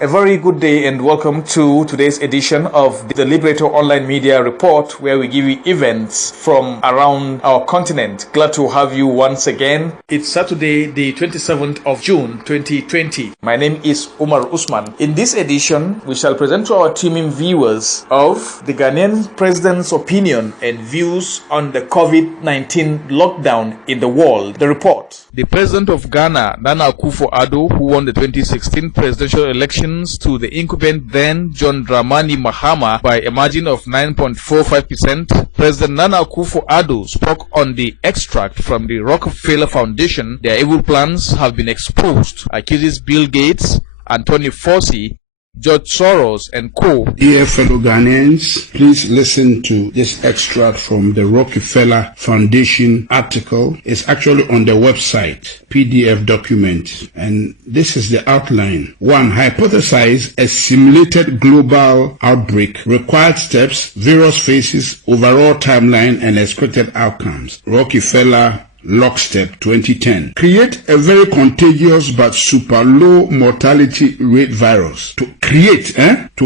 A very good day and welcome to today's edition of the Liberator Online Media Report, where we give you events from around our continent. Glad to have you once again. It's Saturday, the 27th of June, 2020. My name is Umar Usman. In this edition, we shall present to our teaming viewers of the Ghanaian president's opinion and views on the COVID-19 lockdown in the world. The report. The president of Ghana, Nana Akufo-Addo, who won the 2016 presidential election to the incumbent then John Dramani Mahama by a margin of 9.45%, President Nana Akufo-Addo spoke on the extract from the Rockefeller Foundation. Their evil plans have been exposed, accuses Bill Gates, Anthony Fauci, George Soros and co. Dear fellow Ghanaians, please listen to this extract from the Rockefeller Foundation article. It's actually on the website, PDF document, and this is the outline. 1. Hypothesize a simulated global outbreak, required steps, various phases, overall timeline, and expected outcomes. Rockefeller Lockstep 2010. Create a very contagious but super low mortality rate virus. To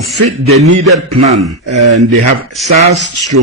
fit the needed plan. And they have SARS/HIV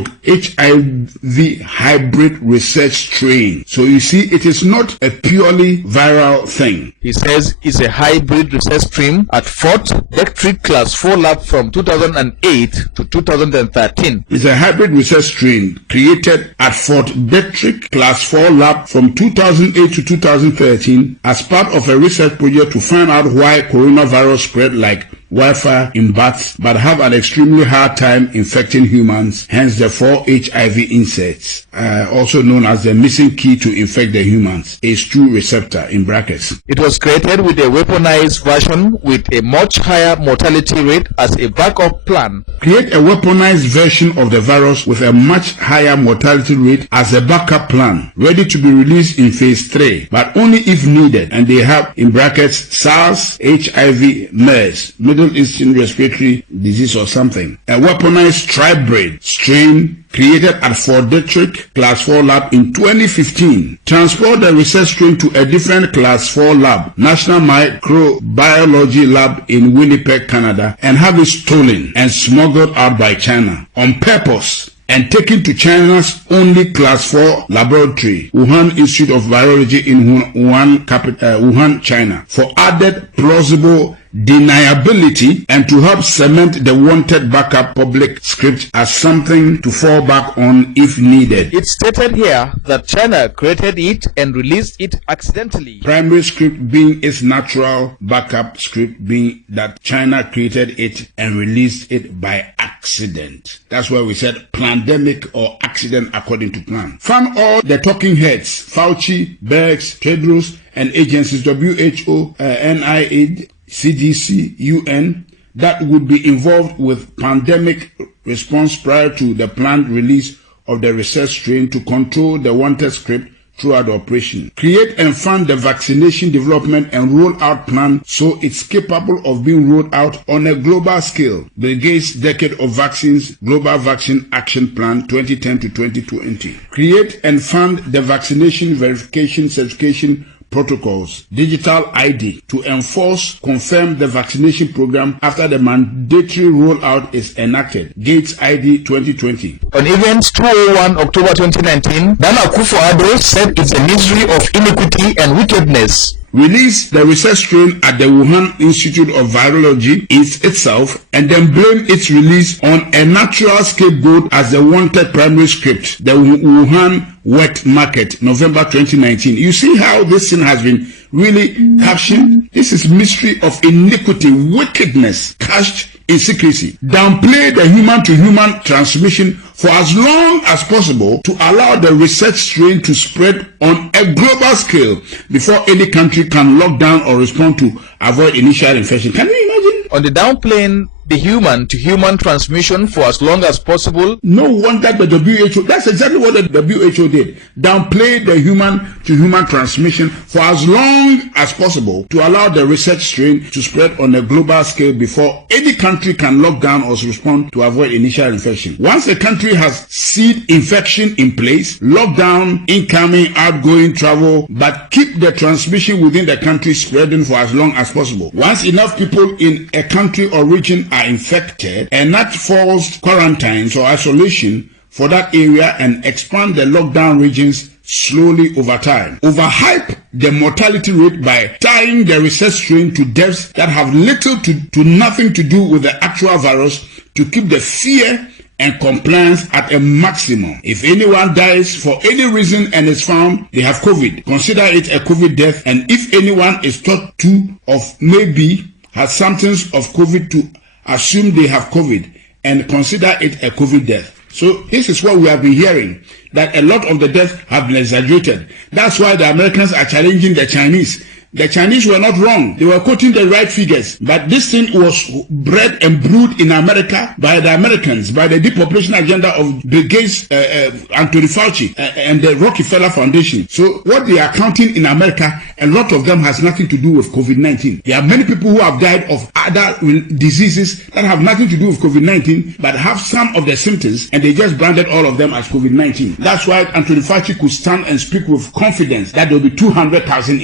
hybrid research strain. So you see, it is not a purely viral thing. He says it's a hybrid research stream at Fort Detrick Class 4 lab from 2008 to 2013. It's a hybrid research strain created at Fort Detrick Class 4 lab from 2008 to 2013 as part of a research project to find out why coronavirus spread like wildfire in bats but have an extremely hard time infecting humans, hence the 4 HIV insects, also known as the missing key to infect the humans, ACE2 receptor in brackets. It was created with a weaponized version with a much higher mortality rate as a backup plan. Create a weaponized version of the virus with a much higher mortality rate as a backup plan, ready to be released in phase 3, but only if needed, and they have in brackets SARS, HIV, MERS, Middle Eastern Respiratory Disease or something. A weaponized tribrid strain created at Fort Detrick Class 4 lab in 2015. Transport the research strain to a different Class 4 lab, National Microbiology Lab in Winnipeg, Canada, and have it stolen and smuggled out by China on purpose and taken to China's only Class 4 laboratory, Wuhan Institute of Virology in Wuhan, China, for added plausible deniability and to help cement the wanted backup public script as something to fall back on if needed. It's stated here that China created it and released it accidentally. Primary script being its natural, backup script being that China created it and released it by accident. That's why we said pandemic or accident according to plan. Find all the talking heads, Fauci, Bergs, Tedros, and agencies WHO, NIH, CDC, UN, that would be involved with pandemic response prior to the planned release of the research strain to control the wanted script throughout the operation. Create and fund the vaccination development and rollout plan so it's capable of being rolled out on a global scale. Bill Gates' Decade of Vaccines Global Vaccine Action Plan 2010 to 2020. Create and fund the vaccination verification certification protocols, digital ID, to confirm the vaccination program after the mandatory rollout is enacted. Gates ID 2020. On events 201 October 2019, Nana Akufo-Addo said it's a misery of iniquity and wickedness. Release the research strain at the Wuhan Institute of Virology itself and then blame its release on a natural scapegoat as the wanted primary script, the Wuhan wet market, November 2019. You see how this thing has been really captioned? This is mystery of iniquity, wickedness, cached in secrecy. Downplay the human-to-human transmission for as long as possible to allow the research strain to spread on a global scale before any country can lock down or respond to avoid initial infection. Can you imagine? On the downplaying the human-to-human transmission for as long as possible. No wonder the WHO, that's exactly what the WHO did. Downplay the human-to-human transmission for as long as possible to allow the research strain to spread on a global scale before any country can lock down or respond to avoid initial infection. Once a country has seed infection in place, lock down incoming, outgoing travel, but keep the transmission within the country spreading for as long as possible. Once enough people in a country or region are infected, enact forced quarantines or isolation for that area and expand the lockdown regions slowly over time. Overhype the mortality rate by tying the research strain to deaths that have little to nothing to do with the actual virus to keep the fear and compliance at a maximum. If anyone dies for any reason and is found they have COVID, consider it a COVID death, and if anyone is thought to of maybe has symptoms of COVID, to assume they have COVID and consider it a COVID death. So this is what we have been hearing, that a lot of the deaths have been exaggerated. That's why the Americans are challenging the Chinese. The Chinese were not wrong. They were quoting the right figures. But this thing was bred and brewed in America by the Americans, by the depopulation agenda of Bill Gates, Anthony Fauci, and the Rockefeller Foundation. So what they are counting in America, a lot of them has nothing to do with COVID-19. There are many people who have died of other diseases that have nothing to do with COVID-19, but have some of the symptoms, and they just branded all of them as COVID-19. That's why Anthony Fauci could stand and speak with confidence that there will be 200,000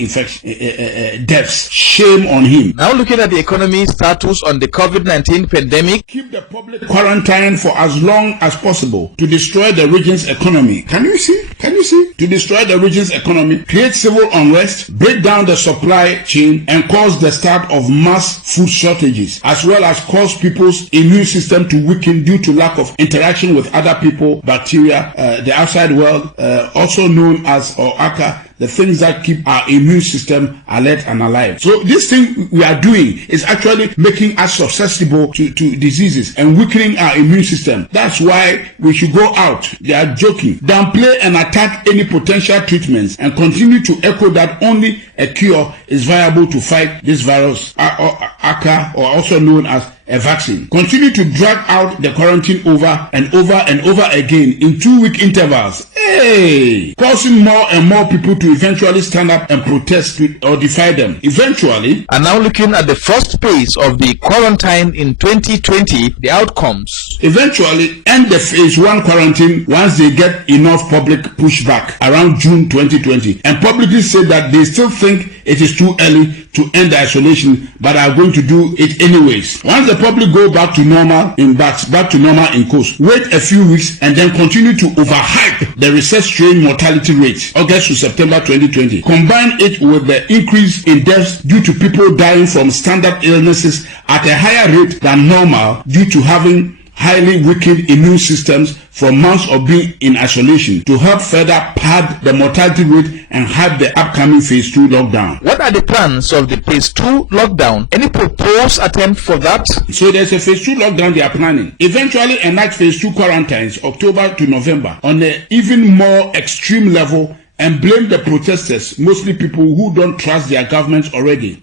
deaths. Shame on him. Now looking at the economy status on the COVID-19 pandemic. Keep the public quarantine for as long as possible to destroy the region's economy. Can you see? To destroy the region's economy, create civil unrest, break down the supply chain, and cause the start of mass food shortages, as well as cause people's immune system to weaken due to lack of interaction with other people, bacteria, the outside world, also known as OACA, the things that keep our immune system alert and alive. So this thing we are doing is actually making us susceptible to diseases and weakening our immune system. That's why we should go out. They are joking. Downplay and attack any potential treatments and continue to echo that only a cure is viable to fight this virus, ACA, or also known as a vaccine. Continue to drag out the quarantine over and over and over again in 2-week intervals. Causing more and more people to eventually stand up and protest or defy them. Eventually. And now looking at the first phase of the quarantine in 2020, the outcomes. Eventually end the phase 1 quarantine once they get enough public pushback around June 2020. And publicly say that they still think it is too early to end the isolation, but are going to do it anyways. Once the public go back to normal in course, wait a few weeks and then continue to overhype the research strain mortality rate, August to September 2020. Combine it with the increase in deaths due to people dying from standard illnesses at a higher rate than normal due to having highly weakened immune systems from months of being in isolation, to help further pad the mortality rate and hype the upcoming phase 2 lockdown. What are the plans of the phase 2 lockdown? Any proposed attempt for that? So there's a phase 2 lockdown they are planning. Eventually enact phase 2 quarantines October to November on an even more extreme level, and blame the protesters, mostly people who don't trust their governments already,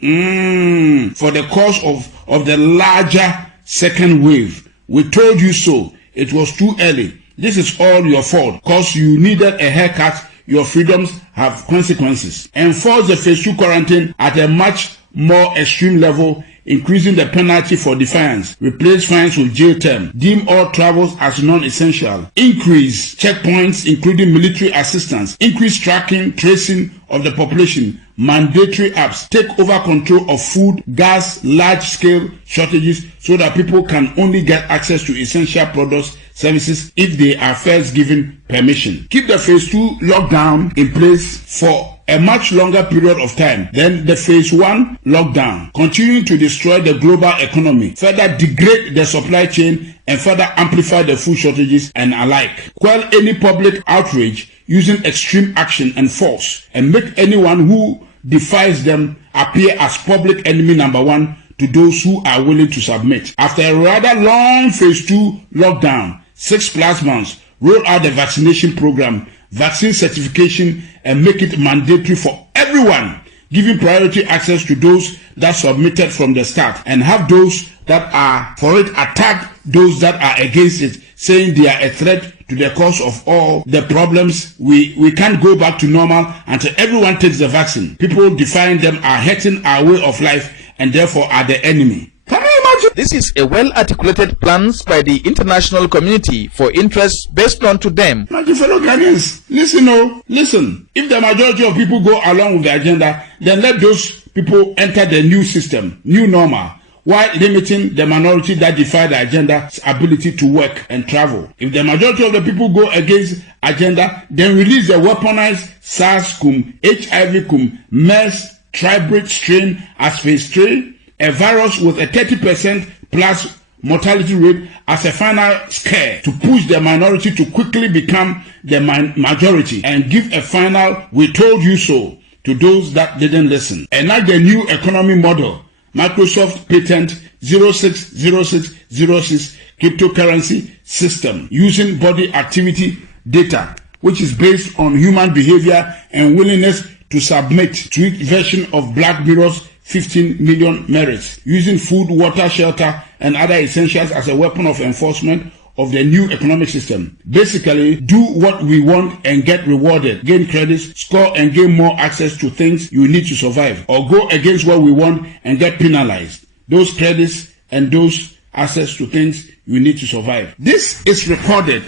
for the cause of the larger second wave. We told you so. It was too early. This is all your fault, cause you needed a haircut. Your freedoms have consequences. Enforce the phase 2 quarantine at a much more extreme level, increasing the penalty for defiance. Replace fines with jail term. Deem all travels as non-essential. Increase checkpoints, including military assistance. Increase tracking, tracing of the population. Mandatory apps. Take over control of food, gas, large-scale shortages so that people can only get access to essential products, services if they are first given permission. Keep the phase 2 lockdown in place for a much longer period of time than the phase 1 lockdown, continuing to destroy the global economy, further degrade the supply chain, and further amplify the food shortages and alike. Quell any public outrage using extreme action and force, and make anyone who defies them appear as public enemy number 1 to those who are willing to submit. After a rather long phase 2 lockdown, 6+ months, roll out the vaccination program, vaccine certification, and make it mandatory for everyone, giving priority access to those that submitted from the start, and have those that are for it attack those that are against it, saying they are a threat to the cause of all the problems. We can't go back to normal until everyone takes the vaccine. People defying them are hurting our way of life and therefore are the enemy. Can you imagine? This is a well-articulated plans by the international community for interests based on to them. My fellow Ghanaians, listen. If the majority of people go along with the agenda, then let those people enter the new system, new normal, while limiting the minority that defy the agenda's ability to work and travel. If the majority of the people go against agenda, then release the weaponized SARS-CoV, HIV-CoV, MERS, tribrid strain as phase 3, a virus with a 30% plus mortality rate as a final scare to push the minority to quickly become the majority and give a final "we told you so" to those that didn't listen. And like the new economy model, Microsoft patent 060606 cryptocurrency system using body activity data, which is based on human behavior and willingness to submit, tweaked version of Black Mirror's 15 million merits, using food, water, shelter, and other essentials as a weapon of enforcement of the new economic system. Basically, do what we want and get rewarded, gain credits, score and gain more access to things you need to survive, or go against what we want and get penalized. Those credits and those access to things you need to survive. This is recorded.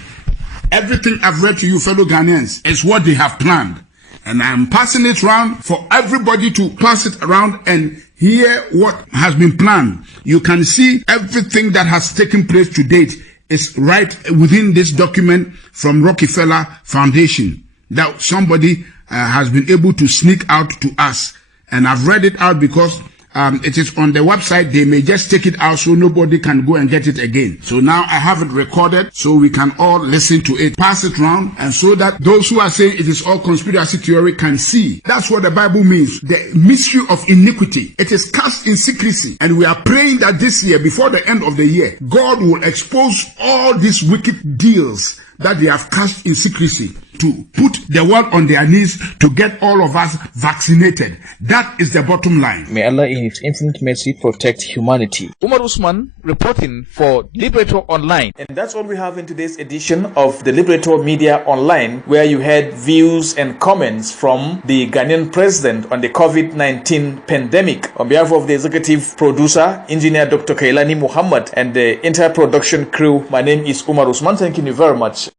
Everything I've read to you, fellow Ghanaians, is what they have planned. And I'm passing it around for everybody to pass it around and hear what has been planned. You can see everything that has taken place to date is right within this document from Rockefeller Foundation that somebody has been able to sneak out to us. And I've read it out because it is on the website. They may just take it out so nobody can go and get it again. So now I have it recorded so we can all listen to it, pass it around, and so that those who are saying it is all conspiracy theory can see. That's what the Bible means. The mystery of iniquity. It is cast in secrecy. And we are praying that this year, before the end of the year, God will expose all these wicked deals that they have cast in secrecy to put the world on their knees to get all of us vaccinated. That is the bottom line. May Allah in His infinite mercy protect humanity. Umar Usman reporting for Liberator Online. And that's all we have in today's edition of the Liberator Media Online, where you had views and comments from the Ghanaian president on the COVID-19 pandemic. On behalf of the executive producer, engineer Dr. Kailani Muhammad, and the entire production crew, my name is Umar Usman. Thank you very much.